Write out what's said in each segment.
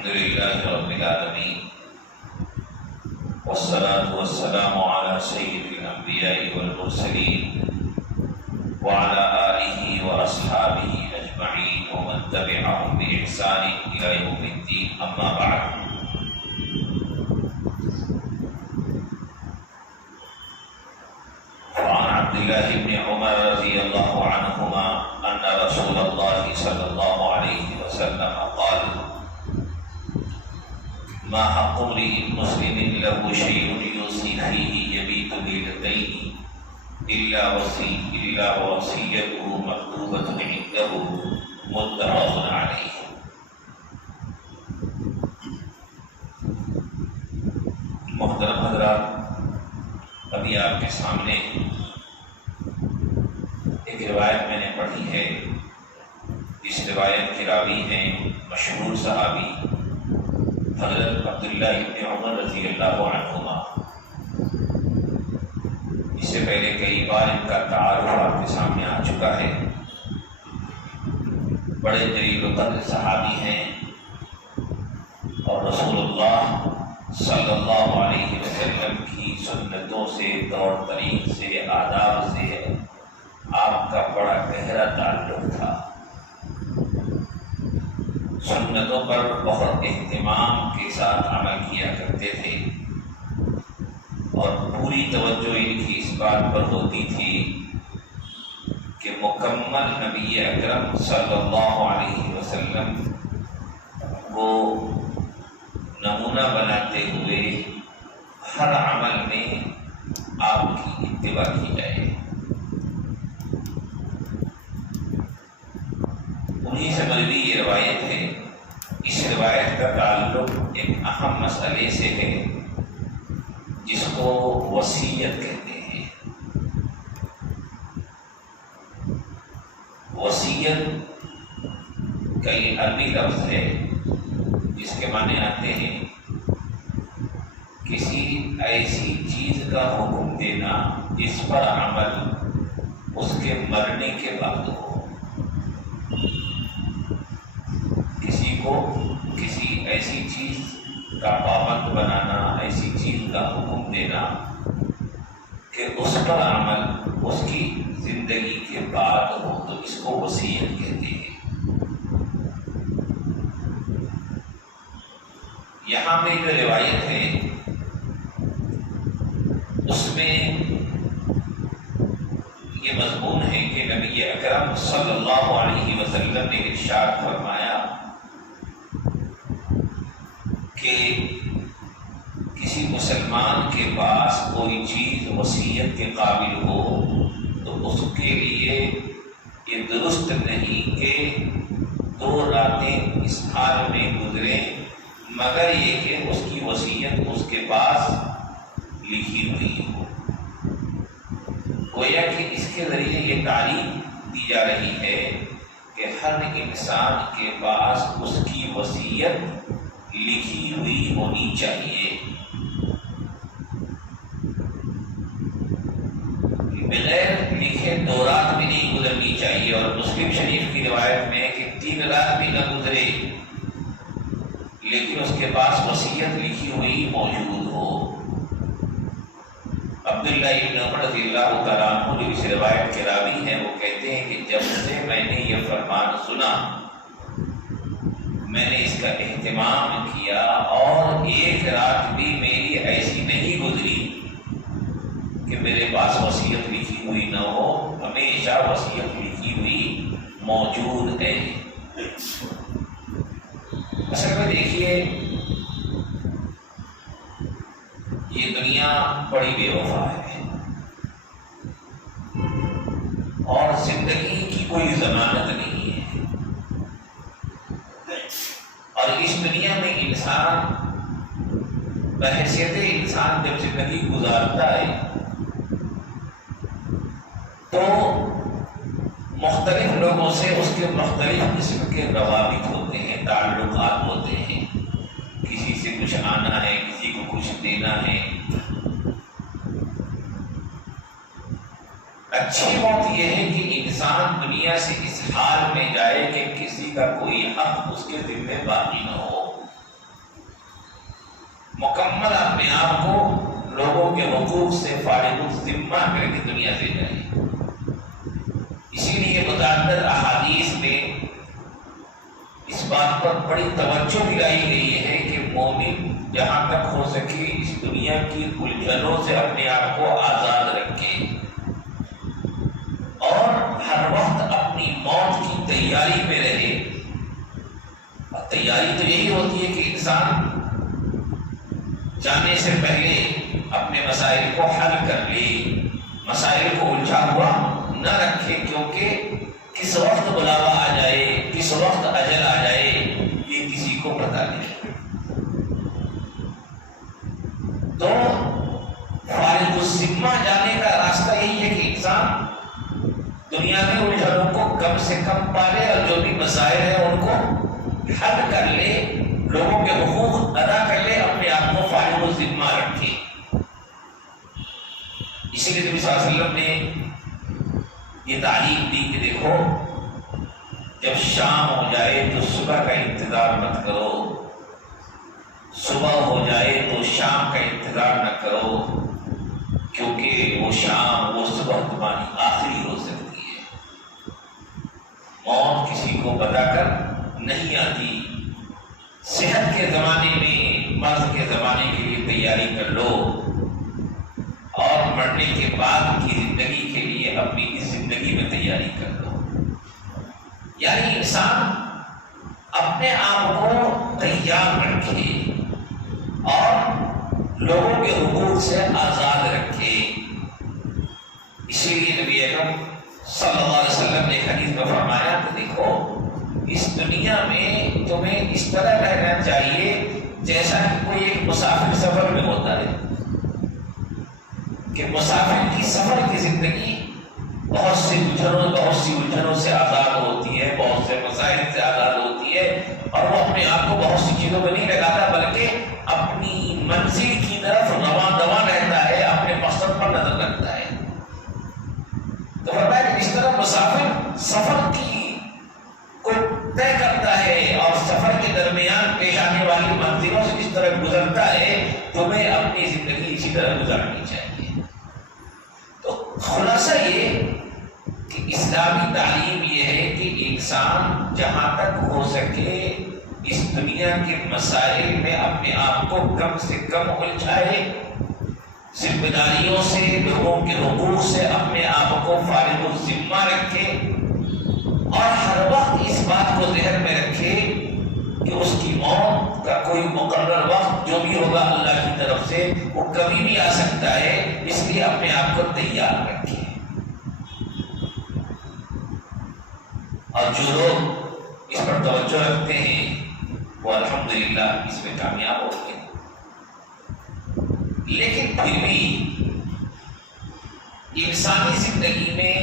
الحمد لله رب العالمين والصلاة والسلام على سيد الأنبياء والمرسلين وعلى آله وأصحابه أجمعين ومن تبعهم بإحسان إلى يوم الدين. أما بعد، وعن عبد الله بن عمر رضي الله عنهما أن رسول الله صلى الله عليه وسلم قال: ما حق امرئ مسلم له شيء يوصي فيه يبيت ليلتين إلا ووصيته مكتوبة عنده، متفق عليه. محترم حضرات، ابھی آپ کے سامنے ایک روایت میں نے پڑھی ہے. اس روایت کے راوی ہیں مشہور صحابی حضرت عبداللہ ابن عمر رضی اللہ عنہما. اس سے پہلے کئی بار ان کا تعارف آپ کے سامنے آ چکا ہے. بڑے جلیل القدر صحابی ہیں اور رسول اللہ صلی اللہ علیہ وسلم کی سنتوں سے، طور طریق سے، آداب سے آپ کا بڑا گہرا تعلق تھا. سنتوں پر بہت اہتمام کے ساتھ عمل کیا کرتے تھے اور پوری توجہ ان کی اس بات پر ہوتی تھی کہ مکمل نبی اکرم صلی اللہ علیہ وسلم کو نمونہ بناتے ہوئے ہر عمل میں آپ کی اتباع کی جائے. انہی سے مروی یہ روایت ہے. اس روایت کا تعلق ایک اہم مسئلے سے ہے جس کو وصیت کہتے ہیں. وصیت کئی عربی لفظ ہے جس کے معنی آتے ہیں کسی ایسی چیز کا حکم دینا جس پر عمل اس کے مرنے کے بعد ہو. کسی کو کسی ایسی چیز کا پابند بنانا، ایسی چیز کا حکم دینا کہ اس پر عمل اس کی زندگی کے بعد ہو، تو اس کو وصیت کہتے ہیں. یہاں پہ جو روایت ہے اس میں یہ مضمون ہے کہ نبی اکرم صلی اللہ علیہ وسلم نے ارشاد فرمایا کہ کسی مسلمان کے پاس کوئی چیز وصیت کے قابل ہو تو اس کے لیے یہ درست نہیں کہ 2 راتیں اس حال میں گزریں مگر یہ کہ اس کی وصیت اس کے پاس لکھی ہوئی ہو. گویا کہ اس کے ذریعے یہ تعلیم دی جا رہی ہے کہ ہر انسان کے پاس اس کی وصیت لکھی ہوئی ہونی چاہیے. بغیر لکھے 2 رات بھی نہیں گزرنی چاہیے. اور مسلم شریف کی روایت میں کہ 3 رات بھی نہ گزرے لیکن اس کے پاس وصیت لکھی ہوئی موجود ہو. عبداللہ ابن عمر رضی اللہ تعالیٰ عنہ جو اس روایت کے راوی ہیں وہ کہتے ہیں کہ جب سے میں نے یہ فرمان سنا میں نے اس کا اہتمام کیا اور ایک رات بھی میری ایسی نہیں گزری کہ میرے پاس وصیت لکھی ہوئی نہ ہو. ہمیشہ وصیت لکھی ہوئی موجود ہے. اصل میں دیکھیے یہ دنیا بڑی بے وفا ہے اور زندگی کی کوئی ضمانت نہیں ہے. اور اس دنیا میں انسان بحیثیت انسان جب زندگی گزارتا ہے تو مختلف لوگوں سے اس کے مختلف قسم کے روابط ہوتے ہیں، تعلقات ہوتے ہیں. کسی سے کچھ آنا ہے، کسی کو کچھ دینا ہے. اچھی بات یہ ہے کہ انسان دنیا سے اس حال میں جائے کہ کسی کا کوئی حق اس کے ذمہ باقی نہ ہو. مکمل اپنے آپ کو لوگوں کے حقوق سے فارغ الذمہ کر کے دنیا سے جائے۔ اسی لیے متعدد احادیث میں اس بات پر بڑی توجہ دلائی گئی ہے کہ مومن جہاں تک ہو سکے اس دنیا کی الجھنوں سے اپنے آپ کو آزاد رکھے اور ہر وقت اپنی موت کی تیاری میں رہے۔ اور تیاری تو یہی ہوتی ہے کہ انسان جانے سے پہلے اپنے مسائل کو حل کر لے، مسائل کو الجھا ہوا نہ رکھے، کیونکہ کس وقت بلاوا آ جائے، کس وقت اجل آ جائے یہ کسی کو پتہ نہیں۔ تو فارغ الذمہ جانے کا راستہ یہی ہے کہ انسان دنیا میں الجھنوں کو کم سے کم پالے اور جو بھی مسائل ہیں ان کو حل کر لے، لوگوں کے حقوق ادا کر لے، اپنے آپ کو فارغ الذمہ رکھے۔ اسی لیے نبی صلی اللہ علیہ وسلم نے یہ تعلیم دی کہ دیکھو جب شام ہو جائے تو صبح کا انتظار مت کرو، صبح ہو جائے تو شام کا انتظار نہ کرو، کیونکہ وہ شام وہ صبح تمہاری آخری ہو سکتی ہے۔ موت کسی کو بتا کر نہیں آتی۔ صحت کے زمانے میں مرض کے زمانے کے لیے تیاری کر لو اور مرنے کے بعد کی زندگی کے لیے اپنی اس زندگی میں تیاری کر لو۔ یعنی انسان اپنے آپ کو تیار رکھے اور لوگوں کے حقوق سے آزاد رکھے۔ اسی لیے نبی اکرم صلی اللہ علیہ وسلم نے حدیث میں فرمایا کہ دیکھو اس دنیا میں تمہیں اس طرح رہنا چاہیے جیسا کہ کوئی ایک مسافر سفر میں ہوتا ہے، کہ مسافر کی سفر کی زندگی بہت سی الجھنوں سے آزاد ہوتی ہے، بہت سے مسائل سے آزاد ہوتی ہے، اور وہ اپنے آپ کو بہت سی چیزوں میں نہیں لگاتا بلکہ اپنی منزل کی طرف رواں رہتا ہے، اپنے مقصد پر نظر رکھتا ہے۔ تو فرمایا کہ اس طرح مسافر سفر کی کو طے کرتا ہے اور سفر کے درمیان پیش آنے والی منزلوں سے جس طرح گزرتا ہے تمہیں اپنی زندگی اسی طرح گزارنی چاہیے۔ تو خلاصہ یہ کہ اسلامی تعلیم یہ ہے کہ انسان جہاں تک ہو سکے اس دنیا کے مسائل میں اپنے آپ کو کم سے کم الجھائے، ذمہ داریوں سے، لوگوں کے حقوق سے اپنے آپ کو فارغ الذمہ رکھے اور ہر وقت اس بات کو ذہن میں رکھے کہ اس کی موت کا کوئی مقرر وقت جو بھی ہوگا اللہ کی طرف سے وہ کبھی بھی آ سکتا ہے، اس لیے اپنے آپ کو تیار رکھے۔ اور جو لوگ اس پر توجہ رکھتے ہیں وہ الحمدللہ اس میں کامیاب ہوتے ہیں، لیکن پھر بھی انسانی زندگی میں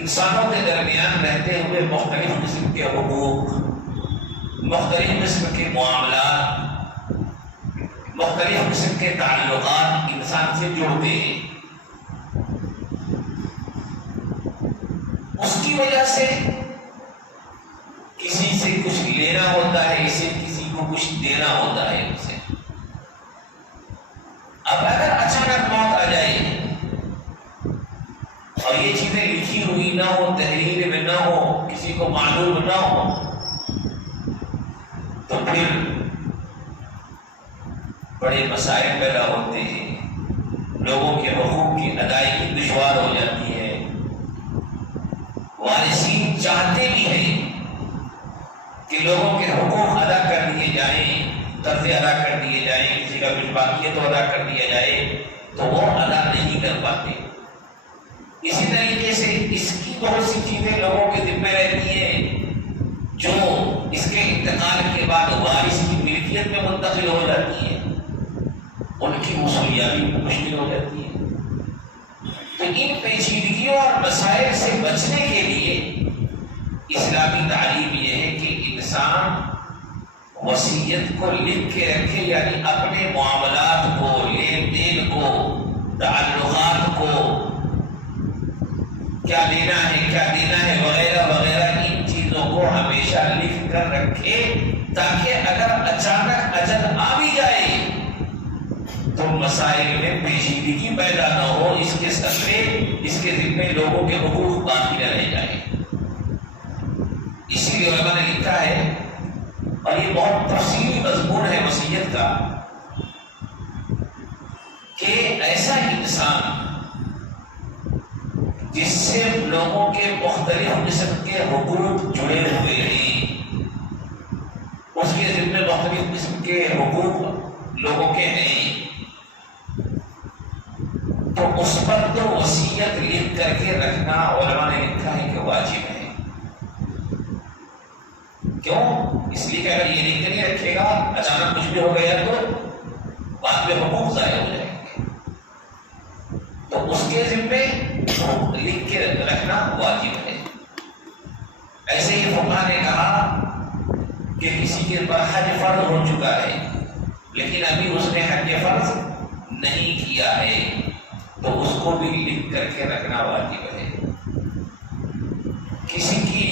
انسانوں کے درمیان رہتے ہوئے مختلف قسم کے حقوق، مختلف قسم کے معاملات، مختلف قسم کے تعلقات انسان سے جڑتے ہیں۔ اس کی وجہ سے کسی سے کچھ لینا ہوتا ہے، اسے کسی کو کچھ دینا ہوتا ہے اسے۔ اب اگر اچانک موت آ جائے اور یہ چیزیں لکھی ہوئی نہ ہو، تحریر میں نہ ہو، کسی کو معلوم نہ ہو، تو پھر بڑے مسائل پیدا ہوتے ہیں، لوگوں کے حقوق کی ادائیگی دشوار ہو جاتی ہے۔ وارثین چاہتے بھی ہیں کہ لوگوں کے حقوق ادا کر دیے جائیں، قرضے ادا کر دیے جائیں، کسی کا کچھ باقی ہے تو ادا کر دیا جائے، تو وہ ادا نہیں کر پاتے۔ اسی طریقے سے اس کی بہت سی چیزیں لوگوں کے ذمہ رہتی ہیں جو اس کے انتقال کے بعد وارث کی ملکیت میں منتقل ہو جاتی ہے، ان کی وصولیابی مشکل ہو جاتی ہے۔ تو ان پیچیدگیوں اور مسائل سے بچنے کے لیے اسلامی تعلیم یہ ہے کہ انسان وصیت کو لکھ کے رکھے، یعنی اپنے معاملات کو، لین دین کو، تعلقات کو، کیا لینا ہے کیا دینا ہے وغیرہ وغیرہ، ان چیزوں کو ہمیشہ لکھ کر رکھے تاکہ اگر اچانک اجل آ بھی جائے مسائل میں پیچیدگی پیدا نہ ہو، اس کے سلسلے اس کے ذمے لوگوں کے حقوق باقی نہ رہ جائیں۔ اسی لیے علماء نے لکھا ہے، اور یہ بہت تفصیلی مضمون ہے وصیت کا، کہ ایسا انسان جس سے لوگوں کے مختلف قسم کے حقوق جڑے ہوئے ہیں، اس کے ذمے مختلف قسم کے حقوق لوگوں کے ہیں، تو اس پر تو وصیت لکھ کر کے رکھنا علماء نے لکھا ہے کہ واجب ہے۔ کیوں؟ اس لیے کہ اگر یہ لکھ کے نہیں رکھے گا، اچانک کچھ بھی ہو گیا تو بعد میں حقوق ضائع ہو جائیں گے، تو اس کے ذمے لکھ کے رکھنا واجب ہے۔ ایسے ہی فقہاء نے کہا کہ کسی کے پر حج فرض ہو چکا ہے لیکن ابھی اس نے حج فرض نہیں کیا ہے، تو اس کو بھی لکھ کر کے رکھنا واجب ہے۔ کسی کی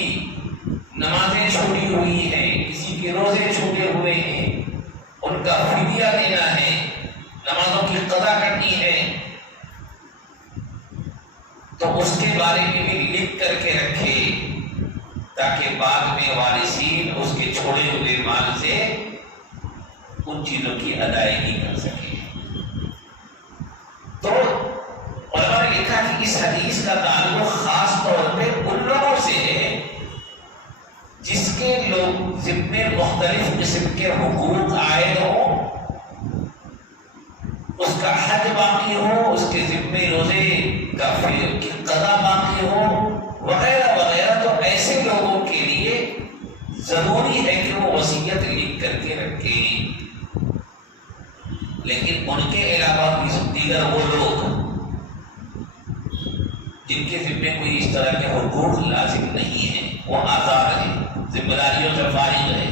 نمازیں چھوٹی ہوئی ہیں، کسی کے روزے چھوٹے ہوئے ہیں، ان کا فدیہ دینا ہے، نمازوں کی قضا کرنی ہے، تو اس کے بارے میں بھی لکھ کر کے رکھے، تاکہ بعد میں وارثین اس کے چھوڑے ہوئے مال سے ان چیزوں کی ادائیگی کر سکے۔ تو علماء نے لکھا کہ اس حدیث کا تعلق خاص طور پہ ان لوگوں سے ہے جس کے لوگ ذمے مختلف قسم کے حقوق عائد ہوں، اس کا حج باقی ہو، اس کے ذمے روزے کا قضا باقی ہو، وغیرہ وغیرہ، تو ایسے لوگوں کے لیے ضروری ہے کہ وہ وصیت لکھ کر کے رکھیں۔ لیکن ان کے علاوہ بھی دیگر وہ لوگ جن کے ذمے کوئی اس طرح کے حقوق لازم نہیں ہیں، وہ آزاد ہیں، ذمہ داریوں سے فارغ ہیں،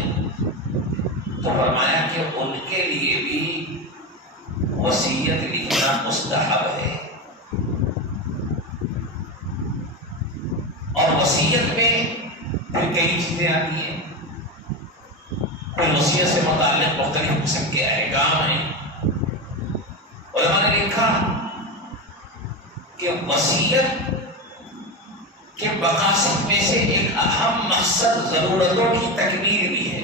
تو فرمایا کہ ان کے لیے بھی وصیت لکھنا مستحب ہے۔ اور وصیت میں پھر کئی چیزیں آتی ہیں، کوئی وصیت سے متعلق مختلف قسم کے احکام ہیں۔ علماء نے لکھا کہ وصیت کے مقاصد میں سے ایک اہم مقصد ضرورتوں کی تکمیل بھی ہے،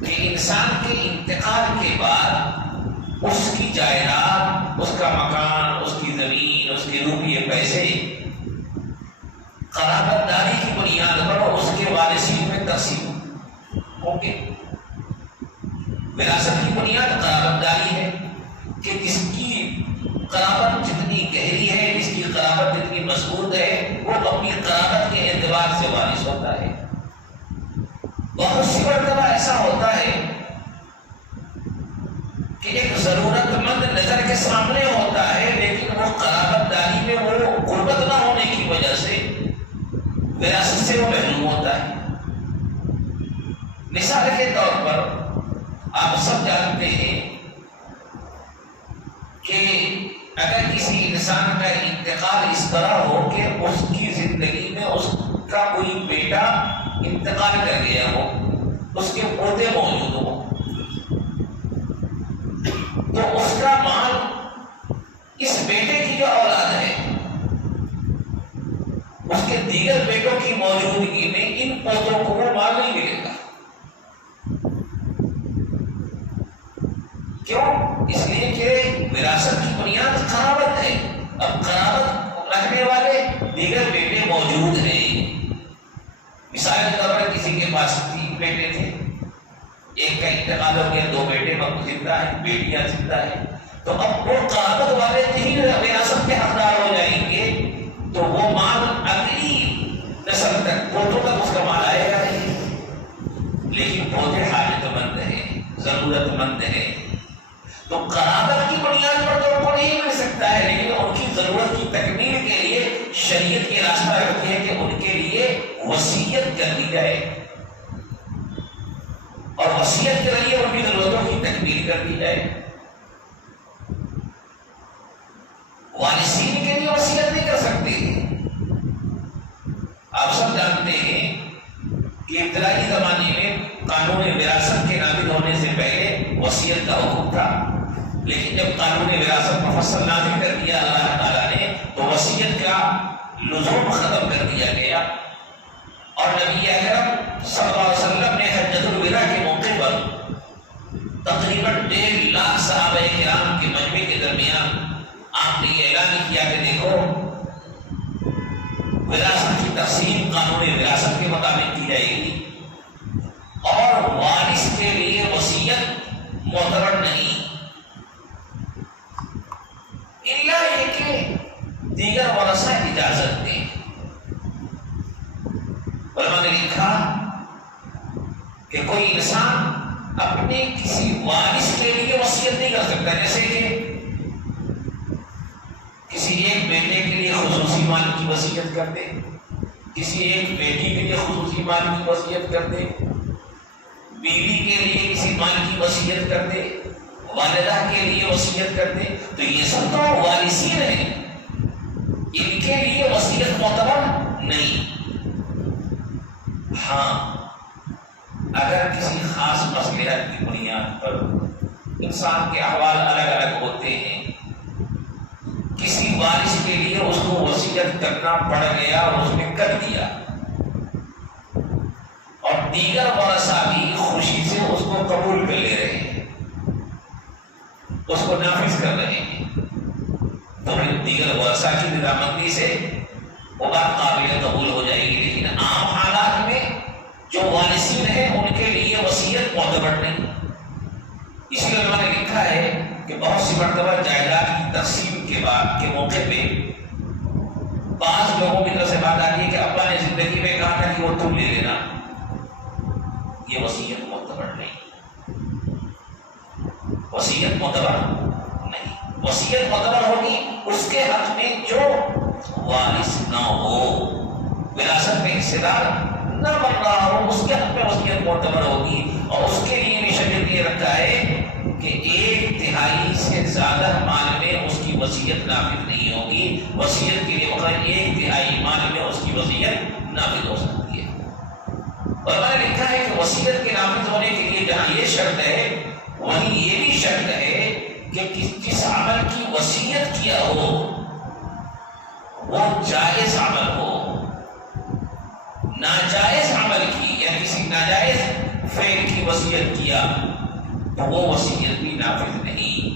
کہ انسان کے انتقال کے بعد اس کی جائیداد، اس کا مکان، اس کی زمین، اس کے روپیے پیسے قرابت داری کی بنیاد پر اس کے وارثین میں تقسیم ہوں گے۔ وراثت کی بنیاد قرابت داری ہے، کہ جس کی قرابت جتنی گہری ہے، جس کی قرابت جتنی مضبوط ہے، وہ اپنی قرابت کے اعتبار سے وارث ہوتا ہے۔ بہت سی مرتبہ ایسا ہوتا ہے کہ ایک ضرورت مند نظر کے سامنے ہوتا ہے، لیکن وہ قرابت داری میں وہ غربت نہ ہونے کی وجہ سے وراثت سے وہ محروم ہوتا ہے۔ مثال کے طور پر آپ سب جانتے ہیں کہ اگر کسی انسان کا انتقال اس طرح ہو کہ اس کی زندگی میں اس کا کوئی بیٹا انتقال کر گیا ہو، اس کے پوتے موجود ہوں، تو اس کا مال اس بیٹے کی جو اولاد ہے، اس کے دیگر بیٹوں کی موجودگی میں ان پوتوں کو وہ مال نہیں ملے گا۔ کیوں؟ اس لیے کہ وراثت کی بنیاد قرابت ہے۔ اب قرابت رکھنے والے دیگر بیٹے موجود ہیں۔ مثال کے طور پر کسی کے پاس 3 بیٹے تھے، ایک کا انتقال ہو گیا، 2 بیٹے زندہ ہیں، بیٹیاں زندہ ہیں، تو اب وہ قرابت والے نہیں وراثت کے حقدار ہو جائیں گے، تو وہ مال اگلی نسل تک، پوتوں تک اس کا مال آئے گا نہیں۔ لیکن پوتے حاجت مند ہیں، ضرورت مند ہیں، تو قرابت کی بنیاد پر تو ان کو نہیں مل سکتا ہے، لیکن ان کی ضرورت کی تکمیل کے لیے شریعت یہ راستہ رکھتی ہے کہ ان کے لیے وصیت کر دی جائے، اور وصیت کے ذریعے ان کی ضرورتوں کی تکمیل کر دی جائے۔ وارثین کے لیے وصیت نہیں کر سکتے۔ آپ سب جانتے ہیں کہ ابتدائی زمانے میں قانون وراثت کے نافذ ہونے سے پہلے وصیت کا حکم تھا، لیکن جب قانون وراثت مفصل نازل کر دیا اللہ تعالیٰ نے تو وصیت کا لزوم ختم کر دیا گیا، اور نبی اکرم صلی اللہ علیہ وسلم نے حجۃ الوداع کے موقع پر تقریباً 1.5 لاکھ صحابہ کرام کے مجمع کے درمیان آپ نے یہ اعلان کیا کہ دیکھو وراثت کی تقسیم قانون وراثت کے مطابق کی جائے گی، اور وارث کے لیے وصیت معتبر نہیں، الا یہ کہ دیگر ورثہ اجازت دیں۔ علماء نے لکھا کہ کوئی انسان اپنے کسی وارث کے لیے وصیت نہیں کر سکتا، جیسے کہ کسی ایک بیٹے کے لیے خصوصی مال کی وصیت کر دے، کسی ایک بیٹی کے لیے خصوصی مال کی وصیت کر دے، بیوی کے لیے کسی مال کی وصیت کر دے، والدہ کے لیے وصیت کر دے، تو یہ سب تو وارثین ہیں، ان کے لیے وصیت معتبر نہیں۔ ہاں اگر کسی خاص مصلحت کی بنیاد پر انسان کے احوال الگ الگ ہوتے ہیں، کسی وارث کے لیے اس کو وصیت کرنا پڑ گیا اور اس نے کر دیا، اور دیگر ورثہ بھی خوشی سے اس کو قبول کر لے رہے ہیں، اس کو نافذ کر رہے ہیں، تو پھر دیگر ورثہ کی رضامندی سے وہ بات قابل قبول ہو جائے گی۔ لیکن عام حالات میں جو وارثین ہیں ان کے لیے وصیت معتبر نہیں۔ اسی لیے انہوں نے لکھا ہے کہ بہت سی مرتبہ جائیداد کی تقسیم کے بعد کے موقع پہ بعض لوگوں کی طرف سے بات آتی ہے کہ ابا نے زندگی میں کہا تھا کہ وہ تم لے لینا، یہ وصیت معتبر نہیں، وصیت معتبر نہیں۔ وصیت معتبر ہوگی اس کے حق میں جو وارث نہ ہو، وراثت میں حصے دار نہ بن رہا ہو، اس کے حق میں وصیت معتبر ہوگی، اور اس کے لیے بھی شریعت یہ رکھا ہے کہ 1/3 سے زیادہ مال میں اس کی وصیت نافذ نہیں ہوگی۔ وصیت کے لیے مقرر 1/3 مال میں اس کی وصیت نافذ ہو سکتی ہے۔ اور میں نے لکھا ہے کہ وصیت کے نافذ ہونے کے لیے جہاں یہ شرط ہے وہیں یہ بھی شرط ہے کہ جس عمل کی وصیت کیا ہو وہ جائز عمل ہو، ناجائز عمل کی یا کسی ناجائز فعل کی وصیت کیا تو وہ وصیت بھی نافذ نہیں۔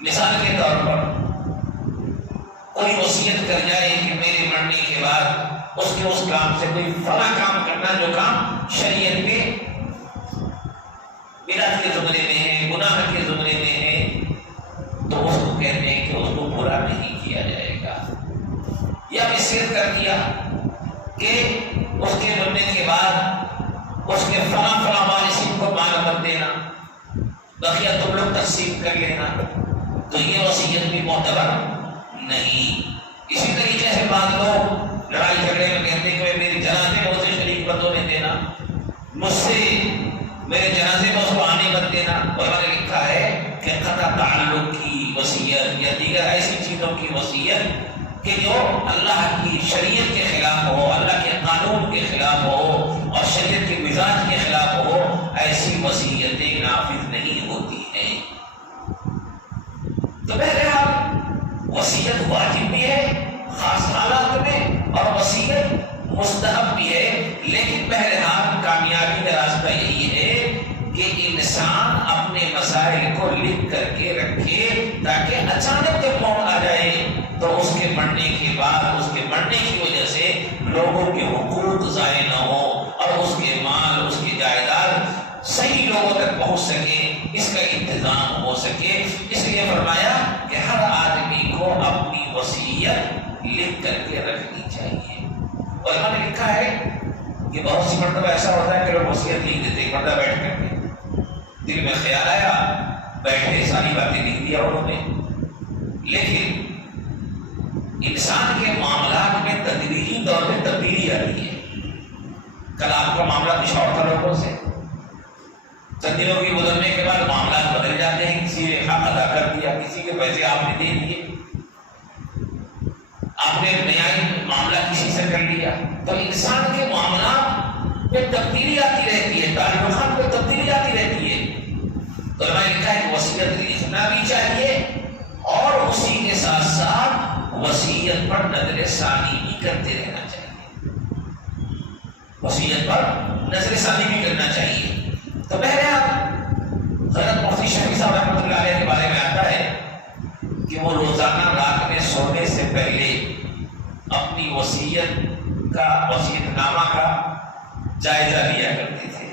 مثال کے طور پر کوئی وصیت کر جائے کہ میرے مرنے کے بعد اس کے اس کام سے کوئی فلاں کام کرنا جو کام شریعت میں بدعت کے زمرے میں ہے، گناہ کے زمرے میں ہے، تو اس کو کہتے ہیں کہ اس کو پورا نہیں کیا جائے گا۔ یا وصیت کر دیا کہ اس کے مرنے کے بعد اس کے فلاں وارثین کو مال مت دینا، بقیہ تم لوگ تقسیم کر لینا، تو یہ وصیت بھی معتبر نہیں۔ اسی طریقے سے بعض لوگ لڑائی جھگڑے میں کہتے ہیں کہ میری جنازے میں اسے شریک مت ہونے دینا، مجھ سے میرے جنازے میں اس کو آنے مت دینا۔ اور میں نے لکھا ہے کہ قطع تعلق کی وصیت یا دیگر ایسی چیزوں کی وصیت کہ جو اللہ کی شریعت کے خلاف ہو، اللہ کے قانون کے خلاف ہو اور شریعت کے مزاج کے خلاف ہو، ایسی وصیتیں نافذ نہیں ہوتی ہیں۔ تو بہرحال وصیت واجب بھی ہے خاص حالات میں، اور وصیت مستحب بھی ہے، لیکن بہرحال کامیابی کا راستہ یہی ہے کہ انسان اپنے مسائل کو لکھ کر کے رکھے، تاکہ اچانک جب موت آ جائے تو اس کے مرنے کے بعد اس کے مرنے کی وجہ سے لوگوں کے حقوق ضائع نہ ہو، اور اس کے مال اس کی جائیداد صحیح لوگوں تک پہنچ سکے، اس کا انتظام ہو سکے۔ اس لیے فرمایا کہ ہر آدمی کو اپنی وصیت لکھ کر کے رکھنی چاہیے۔ اور انہوں نے لکھا ہے کہ بہت سی مرتبہ ایسا ہوتا ہے کہ لوگ وصیت لکھ دیتے، ایک مرتبہ بیٹھ کر کے دل میں خیال آیا، بیٹھے ساری باتیں لکھ دیا انہوں نے، لیکن انسان کے معاملات میں تدریجی طور پہ تبدیلی آتی ہے۔ کل آپ کا معاملہ کچھ اور تھا لوگوں سے، چند دنوں کے گزرنے کے بعد معاملات بدل جاتے ہیں، کسی نے حق ادا کر دیا، کسی کے پیسے آپ نے دے دیے، آپ نے نیا معاملہ کسی سے کر لیا، تو انسان کے معاملات میں تبدیلی آتی رہتی ہے، تعلقات میں تبدیلی آتی رہتی ہے۔ تو میں نے کہا کہ وصیت لکھنا کرنا بھی چاہیے اور اسی کے ساتھ ساتھ وصیت پر نظر ثانی بھی کرتے رہنا چاہیے، وصیت پر نظر ثانی بھی کرنا چاہیے۔ تو بہرحال حضرت مفتی شفیع صاحب رحمۃ اللہ علیہ کے بارے میں آتا ہے کہ وہ روزانہ رات میں سونے سے پہلے اپنی وصیت نامہ کا جائزہ لیا کرتے تھے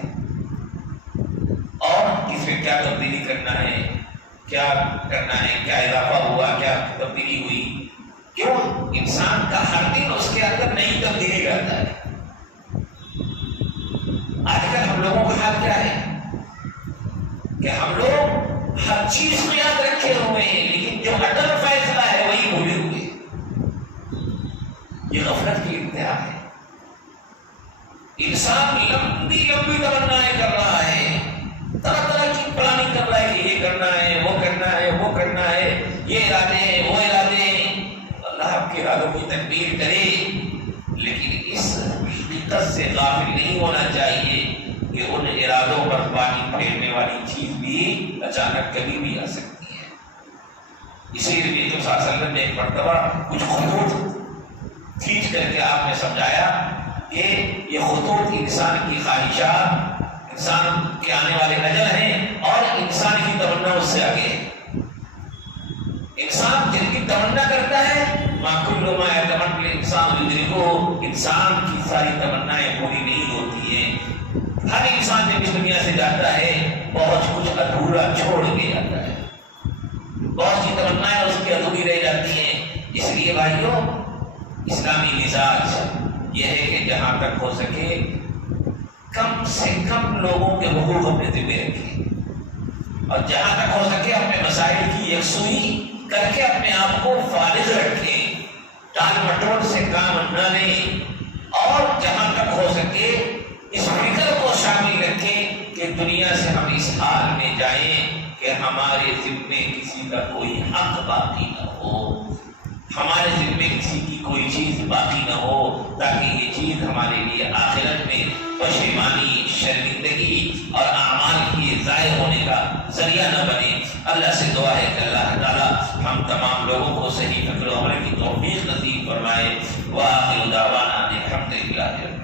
اور اس میں کیا تبدیلی کرنا ہے، کیا کرنا ہے، کیا اضافہ ہوا، کیا تبدیلی ہوئی۔ کیوں؟ انسان کا ہر دن اس کے اندر نئی تبدیلی کرتا ہے۔ آج کل ہم لوگوں کا حال کیا ہے کہ ہم لوگ ہر چیز کو یاد رکھے ہوئے ہیں لیکن جو اٹل فیصلہ ہے وہی بھولے ہوئے۔ یہ غفلت کی انتہا ہے۔ انسان لمبی لمبی تمنائیں کر رہا ہے، طرح طرح کی پلاننگ کر رہا ہے کہ یہ کرنا ہے، وہ کرنا ہے، وہ کرنا ہے، یہ ارادے ہیں، وہ ارادے ہیں۔ اللہ آپ کے ارادوں کی تکمیل کرے، لیکن اس حقیقت سے غافل نہیں ہونا چاہیے کہ ان ارادوں پر پانی پھیرنے والی چیز بھی اچانک کبھی بھی آ سکتی ہے۔ اسی لیے صلی اللہ علیہ وسلم نے ایک مرتبہ کچھ خطوط کھینچ کر کے آپ نے سمجھایا کہ یہ خطوط انسان کی خواہشات، انسان کے آنے والے اجل ہیں اور انسان کی تمنا اس سے آگے ہے۔ انسان جن کی تمنا کرتا ہے انسان کی ساری تمنائیں پوری نہیں ہوتی ہیں۔ ہر انسان جب اس دنیا سے جاتا ہے بہت کچھ ادھورا چھوڑ کے جاتا ہے، بہت سی تمنائیں اس کی ادھوری رہ جاتی ہیں۔ اس لیے بھائیوں، اسلامی مزاج یہ ہے کہ جہاں تک ہو سکے کم سے کم لوگوں کے حقوق اپنے ذمہ رکھیں اور جہاں تک ہو سکے اپنے مسائل کی یکسوئی کر کے اپنے آپ کو فارغ رکھیں، ٹال مٹول سے کام نہ لیں اور جہاں تک ہو سکے اس فکر کو شامل رکھیں کہ دنیا سے ہم اس حال میں جائیں کہ ہمارے ذمے کسی کا کوئی حق باقی نہ ہو، ہمارے ذمے کسی کی کوئی چیز باقی نہ ہو، تاکہ یہ چیز ہمارے لیے آخرت میں پشیمانی، شرمندگی اور اعمال کی ضائع ہونے کا ذریعہ نہ بنے۔ اللہ سے دعا ہے کہ اللہ تعالیٰ ہم تمام لوگوں کو صحیح فکر و عمل کی توفیق نصیب فرمائے۔ وآخر دعوانا الحمدللہ۔